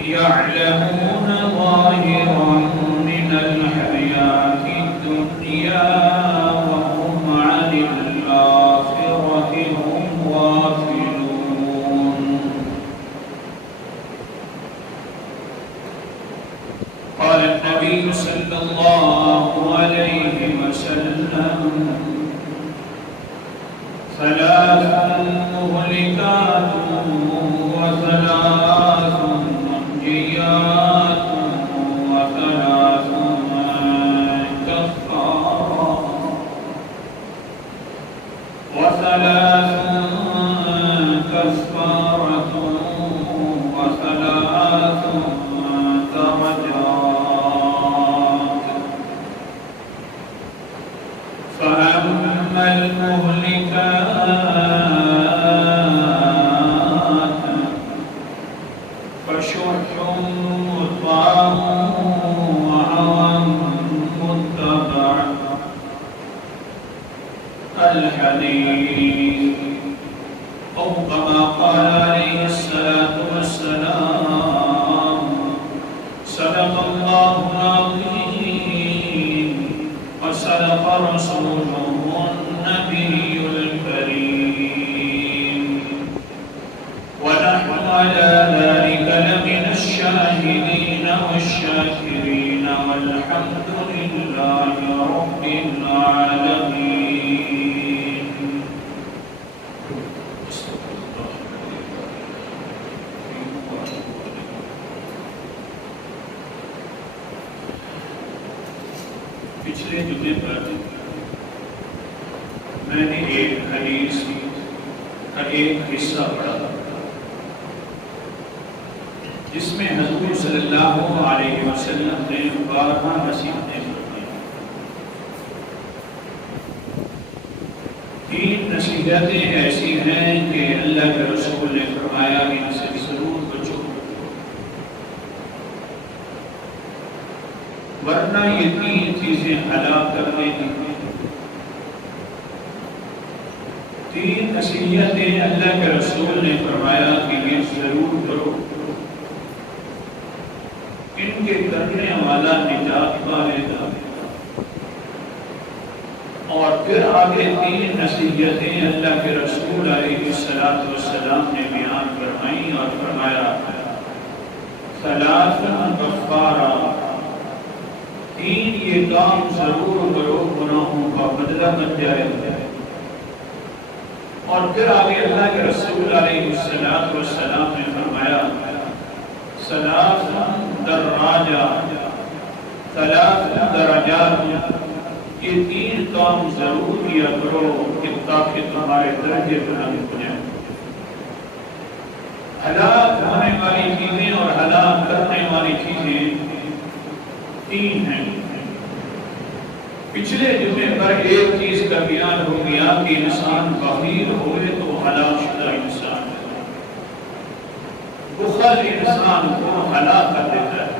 يعلمون ظاهرا من الحياة الدنيا وهم عن الآخرة هم غافلون. قال النبي صلى الله عليه وسلم: ثلاث مهلكات وثلاث منجيات وثلاث كفارة وثلاث درجات. فأما المهلكات فشح مطاع وهوى متبع. الحديث أو كما قال عليه الصلاة والسلام: صدق الله العظيم وصدق رسوله النبي الكريم، ونحن على ذلك لمن الشاهدين والشاكرين، والحمد لله رب العالمين. پچھلے جمعے پر میں نے ایک حدیث کا ایک حصہ پڑھا جس میں حضور صلی اللہ علیہ وسلم نے 12 نصیحتیں فرمائیں. 3 نصیحتیں ایسی ہیں کہ اللہ کے رسول نے فرمایا ان سے ضرور بچو، ورنہ یہ 3 چیزیں ہلاک کر دیں گی. 3 نصیحتیں اللہ کے رسول نے فرمایا کہ یہ ضرور کرو، ان کے کرنے والا نجات پائے گا. اور پھر آگے 3 نصیحتیں اللہ کے رسول علیہ السلام نے بیان فرمائیں اور فرمایا: ثلاث کفارہ، 3 یہ کام ضرور کرو، گناہوں کا بدلہ بن جائے گا. اور پھر آگے اللہ کے رسول علیہ السلام نے فرمایا: ثلاث درجات، یہ 3 کام ضرور کیا کرو تاکہ تمہارے درجے بلند ہو جائیں. ہلاک ہونے والی چیزیں اور ہلاک کرنے والی چیزیں 3 ہیں. پچھلے جمعے پر ایک چیز کا بیان ہو گیا کہ انسان بخیل ہوئے تو ہلاک شدہ انسان ہے. بخل انسان کو ہلاک کر دیتا ہے.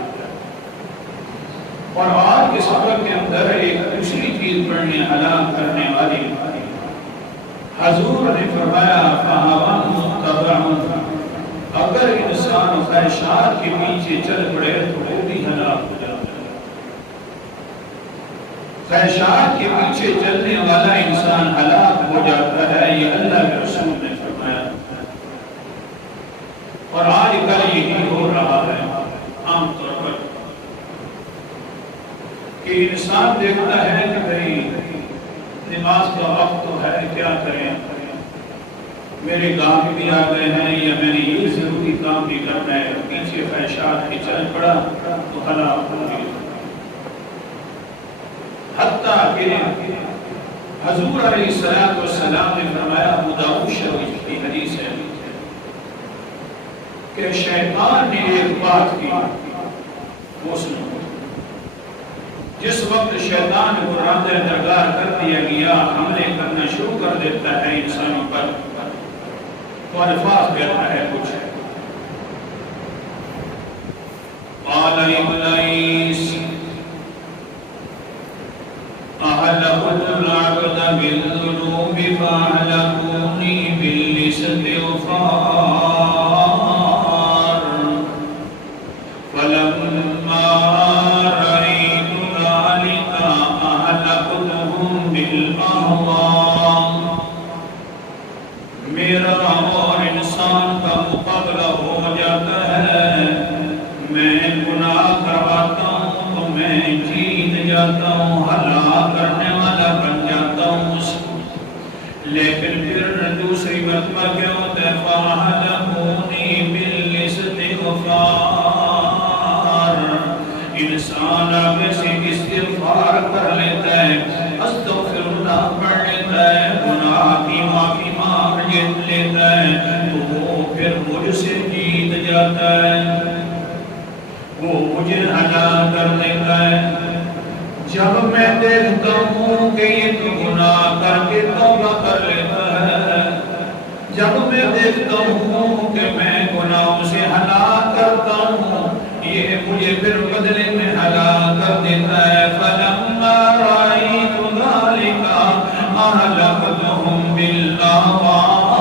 اور آج کے سبق کے اندر ایک دوسری چیز پڑھنے ہلاک کرنے والی. حضور نے فرمایا: فَهَوًى مُتَّبَعٌ، اگر انسان خواہشات کے پیچھے چل پڑے تو وہ بھی ہلاک ہو جاتا ہے. خواہشات کے پیچھے چلنے والا انسان ہلاک ہو جاتا ہے، یہ اللہ کے رسول نے فرمایا. اور آج کل یہی ہو رہا ہے عام طور پر کہ انسان دیکھتا ہے کہ بھئی نماز کا وقت تو ہے، کیا کریں، میرے گاہ بھی آ گئے ہیں یا میں نے یہ ضروری کام بھی کرنا ہے، پیچھے خواہشات کے چل پڑا تو ہلاک ہو گیا. حتیٰ کہ حضور علیہ السلام نے فرمایا، ابو داؤد شریف کی حدیث ہے کہ شیطان نے ایک بات کی، وہ سنو. جس وقت شیطان کو راندہ درگاہ کر دیا گیا، حملے کرنا شروع کر دیتا ہے انسانوں پر، تو الفاظ کہتا ہے کچھ: قال ابلیس اہلک العبد بالذنوب فاہلکونی بالاستغفار. انسان آگے سے استغفار کر لیتا ہے، استغفر اللہ پڑھ لیتا ہے، گناہ کی معافی مانگ لیتا ہے، تو وہ پھر مجھ سے جیت جاتا ہے، وہ مجھے ہلاک کر دیتا ہے۔ جب میں دیکھتا ہوں کہ یہ تو گناہ کر کے توبہ کر لیتا ہے، جب میں دیکھتا ہوں کہ میں گناہوں سے ہلاک کرتا ہوں، یہ مجھے پھر بدلے میں ہلاک کر دیتا ہے۔ فَلَمَّا رَأَيْتُ ذَلِكَ أَهْلَكْتُهُمْ بِالْأَهْوَاءِ،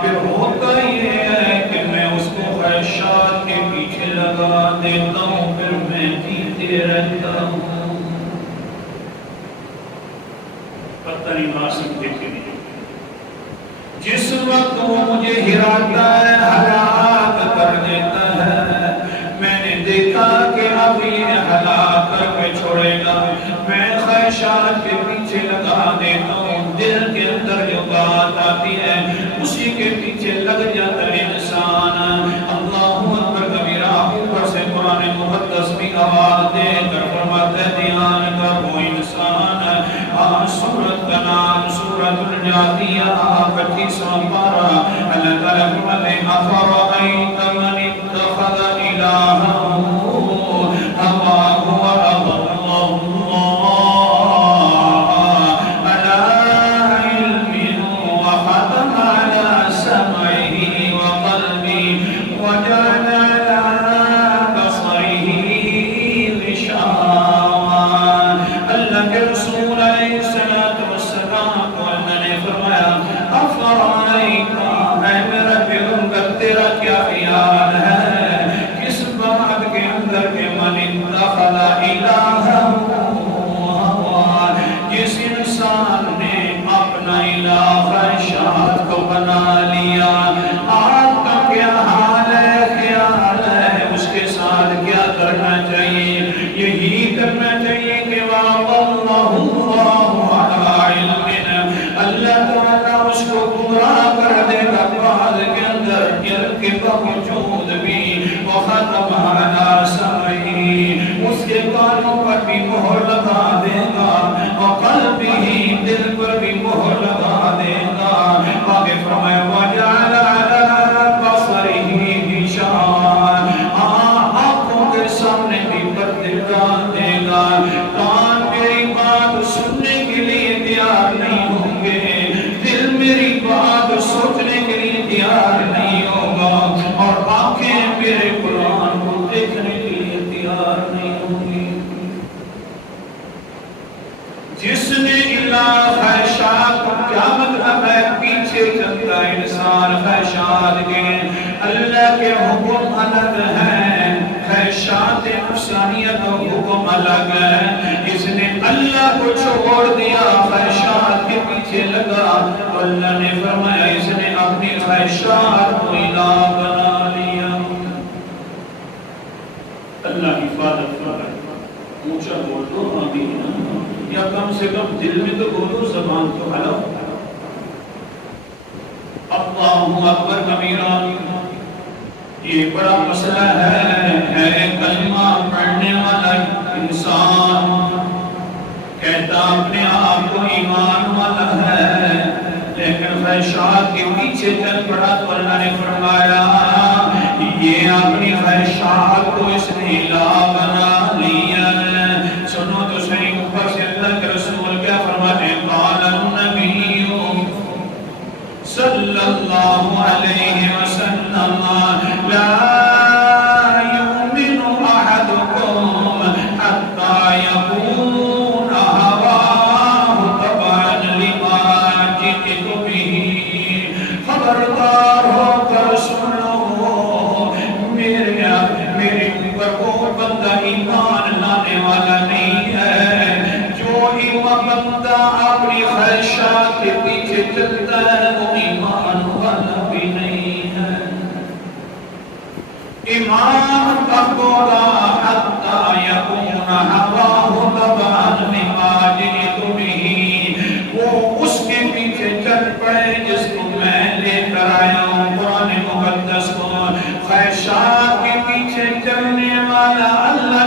پھر ہوتا یہ ہے کہ میں اس کو خواہشات کے پیچھے لگا دیتا ہوں، پھر میں جیتے رہتا ہوں۔ پتہ نہیں معصوم دیکھے نہیں، جس وقت وہ مجھے ہراتا ہے، ہلاک کر دیتا ہے، میں نے دیکھا کہ اب یہ ہلاک کر کے چھوڑے گا، میں خواہشات کے پیچھے لگا دیتا ہوں، دل کے اندر جو بات آتی ہے اسی کے پیچھے لگ جاتا ہے انسان۔ اللہ اکبر کبیرہ، اوپر سے قرآن مقدس بھی آواز دے کر فرماتا ہے دھیان کا وہ انسان۔ سورت کا نام سورت الجاثیہ، 25واں پارہ، اللہ تعالیٰ فرماتے ہیں أَفَرَأَيْتَ مَنِ اتَّخَذَ إِلَٰهَهُ هَوَاهُ وَأَضَلَّهُ اللَّهُ عَلَىٰ عِلْمٍ وَخَتَمَ عَلَىٰ سَمْعِهِ وَقَلْبِهِ وَجَعَلَ عَلَىٰ بَصَرِهِ غِشَاوَةً۔ اللہ کے رسول علیہ السلام کو اللہ نے فرمایا افرائیت، اے میرا پیغمبر تیرا کیا خیال ہے کس بات کے اندر کہ من اتخذ الہہ ہوا، جس انسان نے اپنا الہ خواہشات کو بنا لیا، آپ کا کیا حال ہے، خیال ہے اس کے ساتھ کیا کرنا چاہیے؟ یہی کرنا چاہیے کہ اللہ تعالیٰ اس کو گمراہ کر دے گا، بعد کے اندر علم کے باوجود بھی وختم علی سمعہ، اس کے کانوں پر بھی مہر لگا دے گا، وقلبہ، دل پر بھی مہر لگا دے گا، آگے فرمایا وجعل علی بصرہ غشاوۃ، آنکھوں کے سامنے بھی پردے ڈال دے گا، کان میری بات سننے کے لیے تیار نہیں ہوں گے، دل میری بات سوچنے کے لیے تیار نہیں ہوگا، اور آنکھیں میرے قرآن کو دیکھنے کے لیے تیار نہیں ہوں گی۔ جس نے الہ خواہشات کو، کیا مطلب ہے پیچھے چلتا انسان خواہشات کے، اللہ کے حکم الگ ہیں، خواہشات نفسانیت و حکم الگ ہے۔ اس نے اللہ کو چھوڑ دیا، خواہشات کے پیچھے لگا، تو اللہ نے فرمایا اس نے اپنی خواہشات کو الہ بنا لیا۔ اللہ حفاظت فرمائے، اونچا بول دو آمین، یا کم سے کم دل میں تو بولو، زبان تو ہلاؤ۔ اللہ اکبر کبیرہ، یہ بڑا مسئلہ ہے کلمہ پڑھنے والا انسان کہتا اپنے آپ کو ایمان والا ہے، لیکن خواہشات کے پیچھے چل پڑا، تو اللہ نے فرمایا یہ اپنی خواہشات کو اس نے الہ بنا لیا۔ سنو تو صحیح، اوپر سے اللہ کے رسول کیا فرماتے ہیں، قال النبی صلی اللہ علیہ وسلم لا یؤمن احدکم حتی یکون ہواہ تبعا لما جئت بہ، خبردار ہو کر سن لو، میرے اوپر وہ بندہ ایمان لانے والا نہیں ہے، جو بندہ اپنی خواہشات کے پیچھے چلتا ہے وہ ایمان والا بھی نہیں ہے۔ ایمان کا گولا حتی یکون ہواہ تبعا لما جئت بہ، وہ اس کے پیچھے چل پڑے جس کو میں لے کر آیا ہوں، قرآن مقدس کو۔ خواہشات کے پیچھے چلنے والا اللہ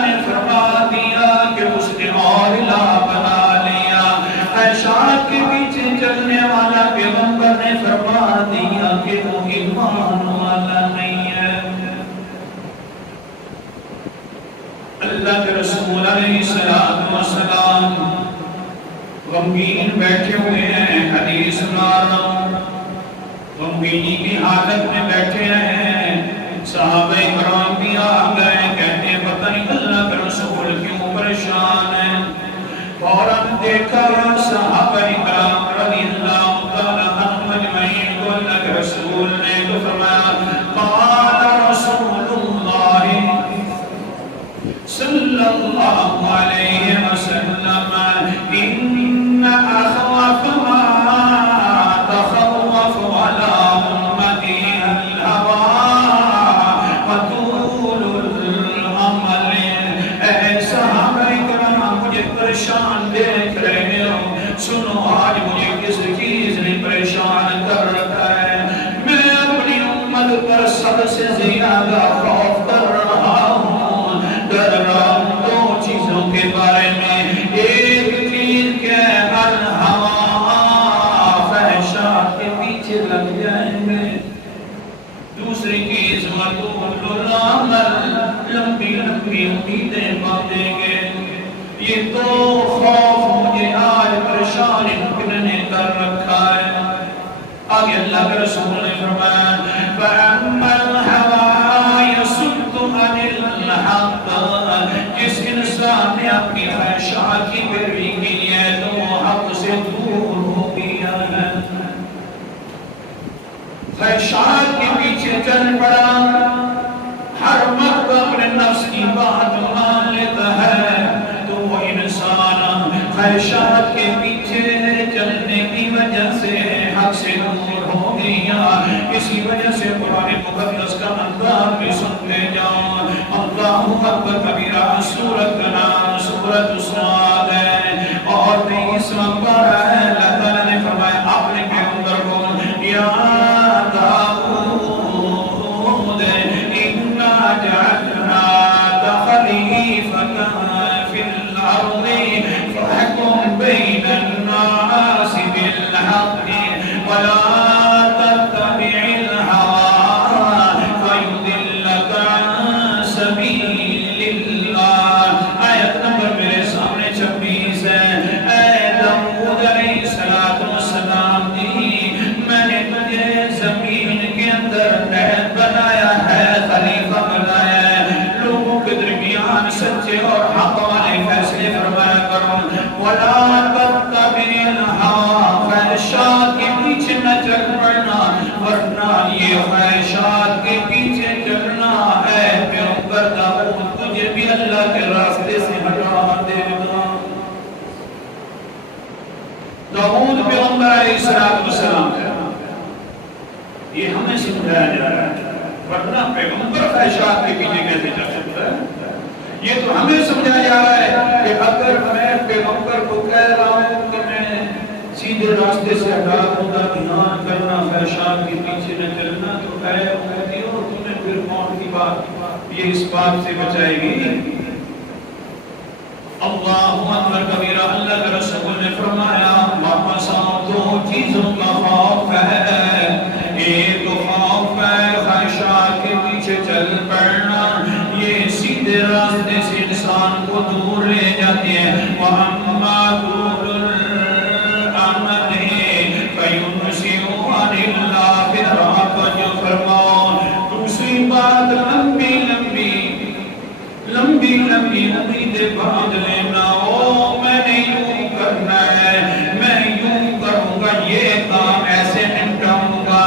علیہ السلام غمگین بیٹھے ہوئے ہیں، حدیث سنا رہا ہوں، غمگینی کی حالت میں بیٹھے ہیں، صحابہ کرام بھی آ گئے، کہتے ہیں پتہ نہیں اللہ کے رسول کیوں پریشان ہیں۔ فوراً دیکھا صحابہ کرام رضی اللہ تعالیٰ عنہم اجمعین کو اللہ کے رسول نے تو فرمایا، قال رسول اللہ صلی اللہ علیہ وسلم ان اخوف ما تخوف على امتی الهوى وطول الامل۔ اے صحابہ کرام مجھے پریشان دیکھ رہے ہو، سنو آج مجھے کس چیز نے پریشان کر رکھا ہے، میں اپنی امت پر سب سے زیادہ خوف کر رہا ہوں، ڈر رہا ہوں دو چیزوں کے بارے میں۔ ایک چیز کہ الہوا، خواہشات کے پیچھے لگ جائیں گے، دوسری چیز وطول الامل، لمبی لمبی امیدیں باندھیں گے۔ یہ دو خوف مجھے آج پریشان نے کر رکھا ہے۔ آگے اللہ کے رسول نے فرمایا فَأَمَّا الْهَوَىٰ يَصُدُّ عَنِ الْحَقِّ، جس انسان نے اپنی خواہشات کی پیروی کی ہے تو وہ حق سے دور ہو گیا ہے، خواہشات کے پیچھے چل پڑا، ہر وقت اپنے نفس کی بات مان لیتا ہے تو وہ انسان خواہشات کے پیچھے چلنے کی وجہ سے حق سے دور ہو گیا۔ اسی وجہ سے قرآن مقدس کا انداز بھی سنتے جاؤ، اللہ اکبر کبیرہ، سورت کا نام سورت الصاد ہے اور 23 نمبر ہے۔ اللہ تعالیٰ نے فرمایا اپنے پیغمبر کو، یا داؤد انا جعلناک خلیفۃ فی الارض فاحکم بین الناس بالحق ولا تتبع الهوى فیضلک عن سبیل اللہ۔ آیت نمبر میرے سامنے 26 ہے۔ اے داؤد علیہ السلام جی، میں نے تجھے زمین کے اندر قائد بنایا ہے، خلیفہ بنایا ہے، لوگوں کے درمیان سچے اور حق والے فیصلے فرمایا کرو، وَلَا تَتَّبِعِ الْهَوَىٰ، خواہشات کے پیچھے نہ چل پڑنا، ورنہ یہ خواہشات کے پیچھے چلنا ہے پیغمبر داؤد تجھے بھی اللہ کے راستے سے ہٹا دے گا۔ داؤد پیغمبر علیہ السلام ہے، یہ ہمیں سمجھایا جا رہا ہے، ورنہ پیغمبر خواہشات کے پیچھے کیسے چل سکتا ہے؟ یہ تو ہمیں سمجھایا جا رہا ہے کہ اگر میں پیغمبر کو کہہ رہا ہوں کہ میں سیدھے راستے سے ہٹا دوں گا، دھیان کرنا، خواہشات کے پیچھے نہ چلنا، تو اے امتیوں تمہیں پھر کون کی بات یہ اس بات سے بچائے گی؟ اللہ اکبر کبیرہ۔ اللہ کے رسول نے فرمایا واپس آؤ، دو چیزوں کا خوف ہے، ایک خوف ہے خواہشات کے پیچھے چل پڑنا، یہ سیدھے راستے سے انسان کو دور لے جاتی ہے، وَأَمَّا طُولُ الْأَمَلِ فَيُنْسِئُ عَنِ الْآخِرَةِ، جو فرماؤ دوسری بات لمبی امیدیں باندھ لینا، او میں نے یوں کرنا ہے، میں یوں کروں گا، یہ کام ایسے نمٹاؤں گا۔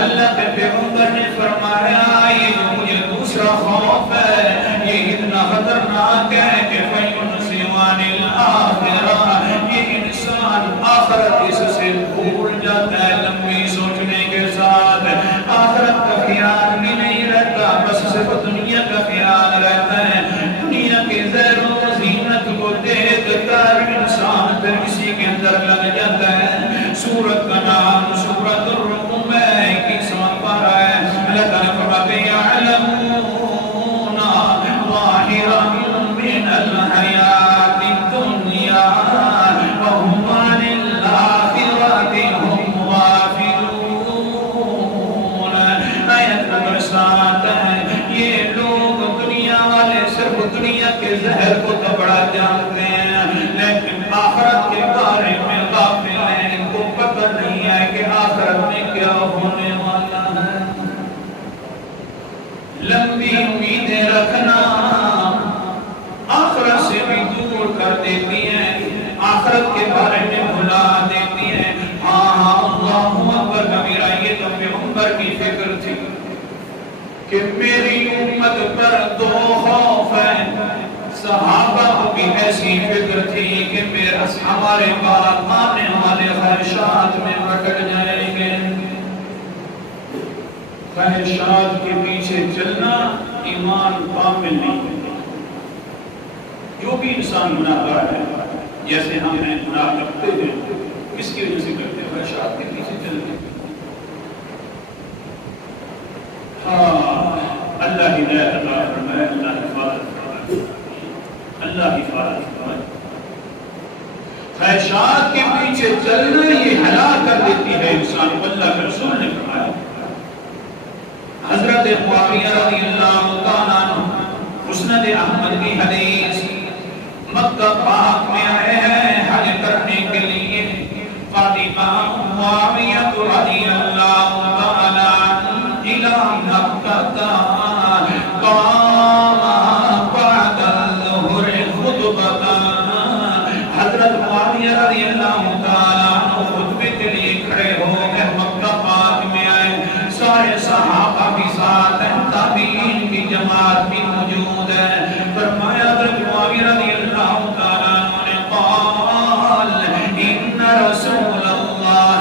اللہ کے پیغمبر نے فرمایا یہ جو مجھے دوسرا خوف ہے یہ اتنا خطرناک ہے کہ فَيُنْسِئُ عَنِ الْآخِرَةِ، یہ انسان آخرت اس سے بھول جاتا ہے، لمبی سوچنے کے ساتھ آخرت کا خیال بھی نہیں رہتا، بس صرف دنیا کا خیال رہتا ہے۔ دنیا کے زیر و زینت کو دیکھ کر انسان پھر کسی کے اندر لگ جاتا ہے۔ سورت کا نام سورت الروم ہے، 21واں پارہ ہے۔ اللہ تعالیٰ فرماتے ہیں یعلمون ظاہرا من الحیات الدنیا وہم عن الآخرۃ ہم غافلون۔ آیت نمبر 7 ہے، یہ لوگ دنیا والے صرف دنیا کے زہر کو دبڑا لمبی امیدیں رکھنا آخرت سے بھی دور کر دیتی ہیں، آخرت کے بارے میں بھلا دیتی ہیں۔ ہاں اللہ اکبر کبیرہ، یہ تو پیغمبر کی فکر تھی کہ میری امت پر دو خوف ہیں۔ صحابہ کو بھی ایسی فکر تھی کہ میرا ہمارے بعد آنے والے خواہشات میں بھٹک جائیں گے۔ خواہشات کے پیچھے چلنا ایمان کامل نہیں ہے۔ جو بھی انسان گناہ گار ہے، جیسے ہم ہیں گناہ کرتے ہیں، کس کی وجہ سے کرتے ہیں؟ خواہشات کے پیچھے چلتے ہیں۔ ہاں، اللہ ہدایت عطا فرمائے، اللہ حفاظت فرمائے، اللہ حفاظت فرمائے۔ خواہشات کے پیچھے چلنا یہ ہلاک کر دیتی ہے انسان کو۔ اللہ کے رسول نے فرمایا، حضرت معاویہ رضی اللہ تعالیٰ عنہ مسند احمد کی حدیث، مکہ پاک میں آئے ہیں حج کرنے کے لیے۔ قادم معاویہ رضی اللہ تعالیٰ عنہ الى مکہ، قام بعد الظہر خطبۃ۔ حضرت معاویہ رضی اللہ تعالیٰ عنہ خطبے کے لیے کھڑے ہو گئے، مکہ پاک میں آئے، سارے صحابہ بھی ساتھ ہیں، تابعین کی جماعت بھی موجود ہے۔ فرمایا حضرت معاویہ رضی اللہ تعالیٰ عنہ نے قال ان رسول اللہ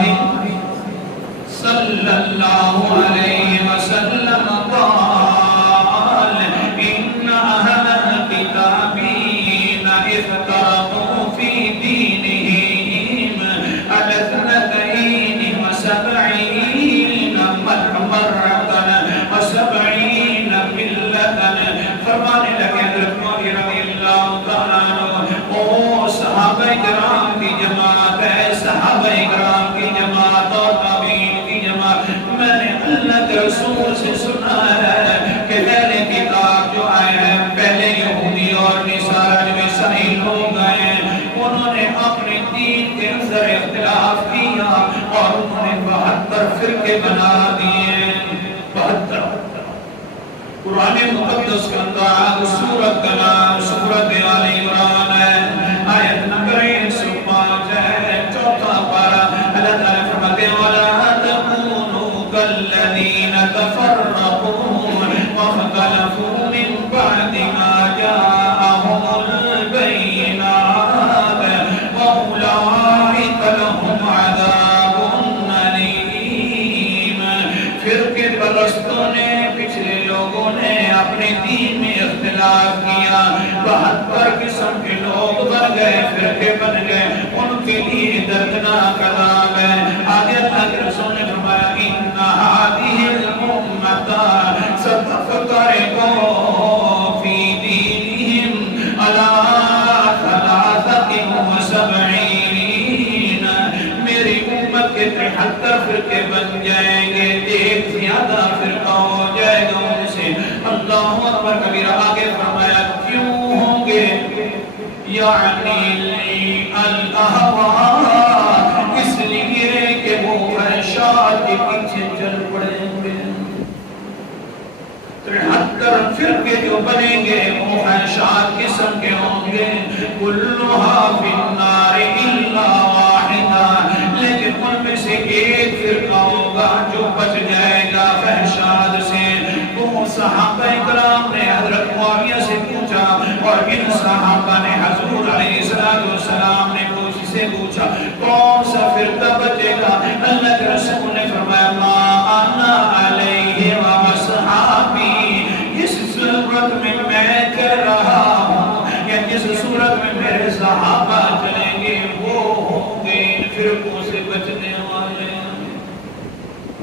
صلی اللہ علیہ وسلم قال ان اہل الکتابین افترقوا فی دینہم علی اثنتین وسبعین مرۃ وسبعین ملۃ۔ فرمانے لگے حضرت معاویہ رضی اللہ تعالیٰ عنہ، او صحابہ کرام کی جماعت ہے، صحابہ کرام کی جماعت اور تابعین کی جماعت، میں نے اللہ کے رسول سے سنا ہے کہ اہل کتاب جو آئے ہیں، پہلے یہودی اور نصارہ جو عیسائی لوگ آئے ہیں، انہوں نے اپنے دین کے اندر اختلاف کیا اور انہوں نے 72 فرقے بنا دیے۔ 72 قرآن مقدس کا انداز، سورت کا نام سورت آل عمران ہے، آیت نمبر 105 ہے، چوتھا پارہ۔ اللہ تعالیٰ فرماتے ہیں وَلَا تَكُونُوا كَالَّذِينَ تَفَرَّقُوا وَاخْتَلَفُوا مِن بَعْدِ مَا جَاءَهُمُ الْبَيِّنَاتُ وَأُولَٰئِكَ لَهُمْ عَذَابٌ أَلِيمٌ۔ فرقے پرستوں نے، پچھلے لوگوں نے اپنے دین میں اختلاف کیا، 72 قسم کے لوگ بن گئے، فرقے بن گئے، ان کے لیے دردناک عذاب ہے۔ آگے اللہ کے رسول نے فرمایا ان هذه الامة ستفترق في دينهم على 73 میری امت کے 73 فرقے بن جائیں گے، ایک زیادہ فرقہ ہو جائے گا ان سے۔ اللہ اکبر کبیرہ۔ آگے فرمایا کیوں ہوں گے؟ یعنی الاہواء، اس لیے کہ وہ خواہشات کے پیچھے چل پڑیں گے۔ 73 فرقے جو بنیں گے وہ خواہشات قسم کے ہوں گے، کلھا فی النار الا واحدہ، لیکن ان میں سے ایک فرقہ ہوگا جو بچ جائے گا خواہشات سے۔ تو صحابہ کرام نے حضرت معاویہ سے پوچھا، اور ان صحابہ نے حضور علیہ السلام نے سے پوچھا کون سا فرقہ بچے گا؟ اللہ کے رسول نے فرمایا ما انا علیہ واصحابی، جس صورت میں میں کر رہا ہوں یا جس صورت میں میرے صحابہ چلیں گے وہ ہوں گے ان فرقوں سے بچنے والے۔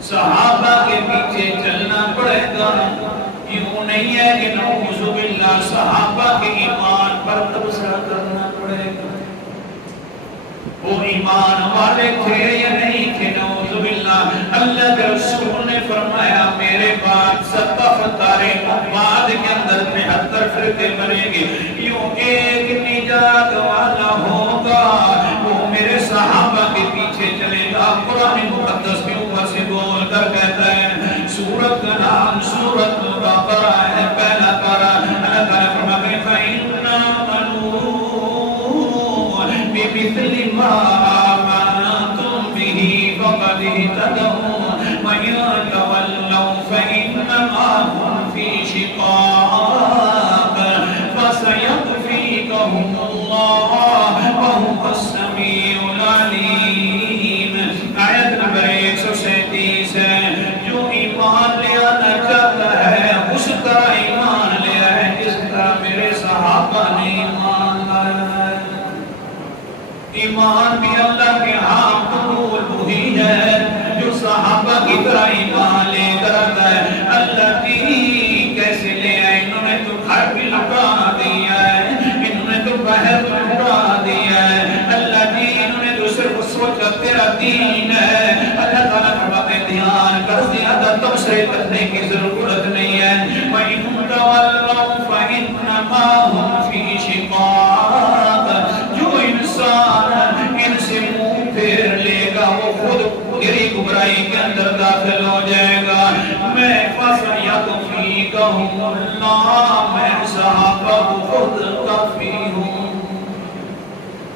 صحابہ کے پیچھے چلنا پڑے گا، یوں نہیں ہے کہ نعوذ باللہ صحابہ کے ایمان پر تبصرہ کرنا پڑے گا۔ وہ ایمان والے تھے یا نہیں تھے؟ نعوذ باللہ۔ اللہ کے رسول نے فرمایا میرے بعد 77 بعد کے اندر 73 فرقے بنیں گے، یوں ایک نجات والا ہوگا، وہ میرے صحابہ کے پیچھے چلے گا۔ قرآن مقدس کے اوپر سے بول کر کہتا ہے، سورت کا نام سورت البقرہ انما هم فی شقاق، جو انسان ان سے منہ پھیر لے گا وہ خود گری گبرائی کے اندر داخل ہو جائے گا۔ میں فَسَيَكْفِيكَهُمُ اللَّهُ، میں صحابہ کو خود کافی ہوں،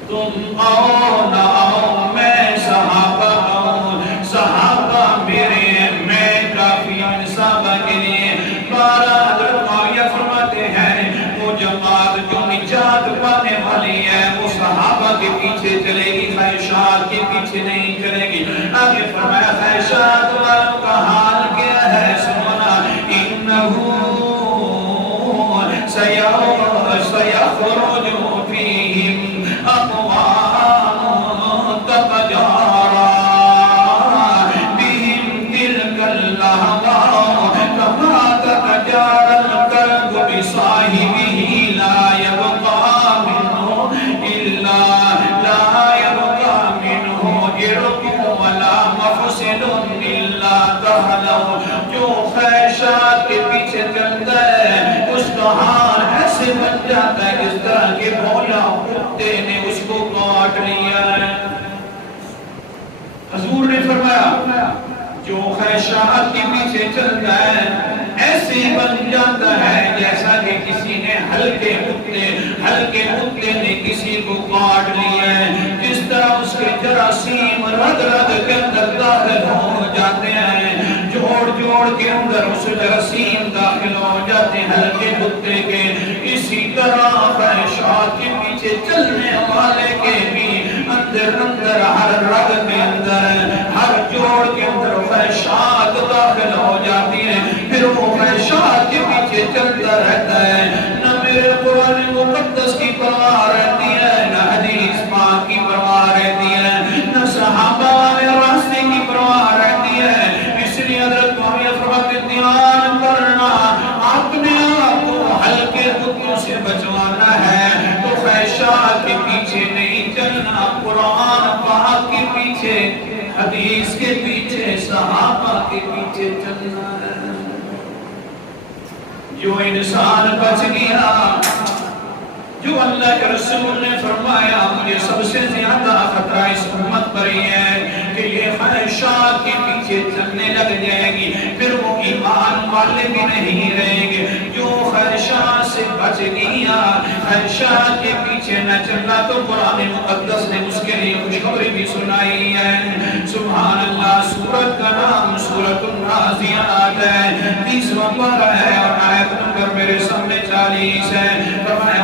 تم آؤ نہ آؤ میں صحابہ آؤں، صحابہ میرے ہیں، میں کافی ہوں صحابہ کے لیے۔ بارہ حضرت معاویہ فرماتے ہیں وہ جماعت جو نجات پانے والی ہے وہ صحابہ کے پیچھے چلے گی، خواہشات کے پیچھے نہیں چلے گی۔ آگے فرمایا خواہشات والوں کا حال کیا ہے سننا، انہو سیخرج فیہم اقوام تتجارى بهم تلك اللهوى كما تتجارى الكلب بصاحبه لا يبقى منه عرق ولا مفصل الا دخله۔ جو خواہشات کے پیچھے چلتا ہے اس کا حال ایسے بن جاتا ہے جس طرح کے بھولا کتے نے اس کو کاٹ لیا ہے۔ حضور نے فرمایا جو خواہشات کے پیچھے چلتا ہے ایسے بن جاتا ہے جیسا کہ کسی نے ہلکے کتے نے کسی کو کاٹ لیا ہے۔ جس طرح اس کے جراثیم رگ کے اندر داخل ہو جاتے ہیں، جوڑ کے اندر اس جراثیم داخل ہو جاتے ہیں ہلکے کتے کے، اسی طرح خواہشات کے پیچھے چلنے والے کے بھی اندر ہر رگ کے اندر ہر جوڑ کے اندر خواہشات داخل ہو جاتی ہیں، پھر وہ خواہشات کے پیچھے چلتا رہتا ہے۔ نہ میرے قرآن مقدس کی پرواہ رہتی ہے، نہ حدیث پاک کی پرواہ رہتی ہے، نہ صحابہ والے راستے کی پرواہ رہتی ہے۔ اس لیے حضرت معاویہ فرماتے دھیان کرنا، اپنے آپ کو ہلکے کتوں سے بچوانا ہے تو خواہشات کے پیچھے نہیں چلنا، قرآن پاک کے پیچھے، حدیث کے پیچھے، صحابہ کے پیچھے چلنا ہے۔ جو انسان بچ گیا، جو اللہ کے رسول نے فرمایا مجھے سب سے زیادہ خطرہ اس امت پر ہی ہے کہ یہ خواہشات کے پیچھے چلنے لگ جائے گی، پھر وہ ایمان والے بھی نہیں رہیں گے۔ جو خواہشات سے بچ گیا، خواہشات کے پیچھے نہ چلنا، تو قرآن مقدس نے اس کے لیے خوشخبری بھی سنائی ہے۔ سبحان اللہ، سورت کا نام سورۃ النازعات ہے، 30واں پارہ ہے اور آیت نمبر میرے سامنے 40 ہے۔ فرمایا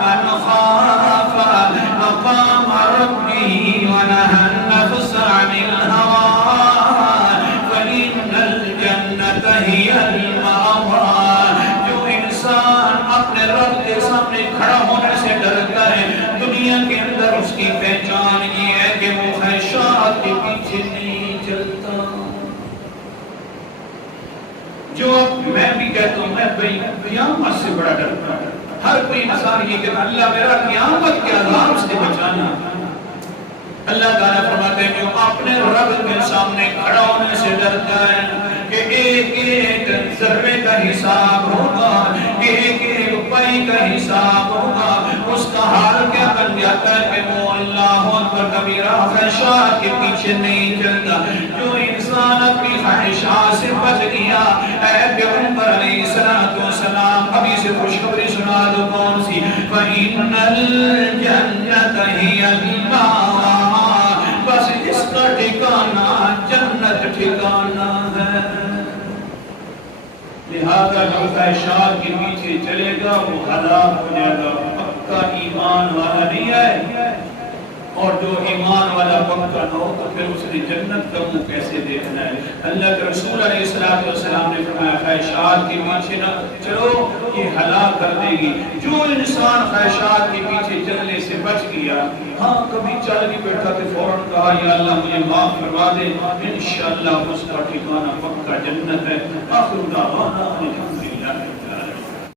من خاف مقام ربه ونهى النفس عن الهوى فإن الجنة هي المأوى۔ جو انسان اپنے رب کے سامنے کھڑا ہونے سے ڈرتا ہے، دنیا کے اندر اس کی پہچان یہ ہے کہ وہ خواہشات کے پیچھے نہیں چلتا۔ جو میں بھی کہتا ہوں میں قیامت سے بڑا ڈرتا ہوں، ہر کوئی انسان یہ کہتا اللہ میرا قیامت کے عذاب سے بچانا۔ اللہ تعالیٰ فرماتے ہیں جو اپنے رب کے سامنے کھڑا ہونے سے ڈرتا ہے کہ ایک ایک ذرے کا حساب ہوگا، ایک ایک پائی کا حساب ہوگا، اس کا حال کیا بن جاتا ہے کہ وہ اللہ اکبر کبیرہ خواہشات کے پیچھے نہیں چلتا۔ جو انسان اپنی خواہشات سے بچ گیا، اے پیغمبر علیہ السلام ابھی سے خوشخبری سنا دو کون سی؟ فَإِنَّ الْجَنَّةَ هِيَ الْمَأْوَى، بس اس کا ٹھکانہ جنت ٹھکانہ ہے۔ لہذا جو خواہشات کے پیچھے چلے گا وہ ہلاک ہو جائے گا، پکا ایمان والا نہیں ہے، اور جو ایمان والا پکا نہ ہو تو پھر اس نے جنت کا منہ کیسے دیکھنا ہے؟ اللہ کے رسول علیہ السلام نے فرمایا خواہشات کے پیچھے نہ چلو، یہ ہلاک کر دے گی۔ جو انسان خواہشات کے پیچھے چلنے سے بچ گیا، ہاں کبھی چل بھی بیٹھا تو فوراً کہا یا اللہ مجھے معاف کروا دے، انشاءاللہ اس کا ٹھکانہ پکا جنت ہے۔ آخر